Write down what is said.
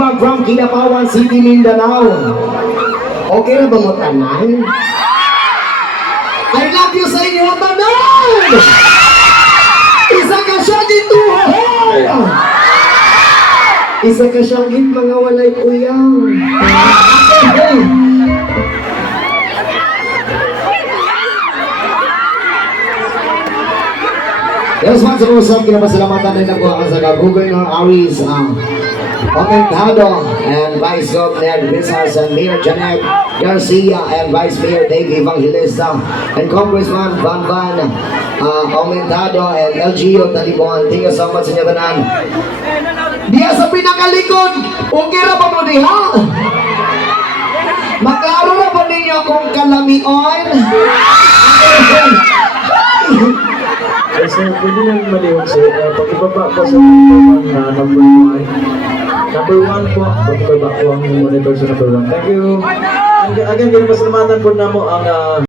Diva from Kinapawan City, Mindanao. Okay na ba mo tanan? I love you sa inyo tanan! Isa ka siya dito! Isa ka siyang hit mga walay uyang. Yes, once again, usap kinapasalamatan din ako sa Governor Aris Aumentado and Vice Governor Visas and Mayor Janet Garcia and Vice Mayor Dave Evangelista and Congressman Van Aumentado and LGO Talibon. Thank you so much sa inyo tanan. Diya sa pinakalikod, okay na ba mo diha? Maklaro na ba ninyo kung kalamion? Sir, pwede lang maliwag sir. Pag-ibaba po sa number 1. Number 1 po, pag-ibaba po ang monitor sa number 1. Thank you. Again, kinapasalamatan po na mo ang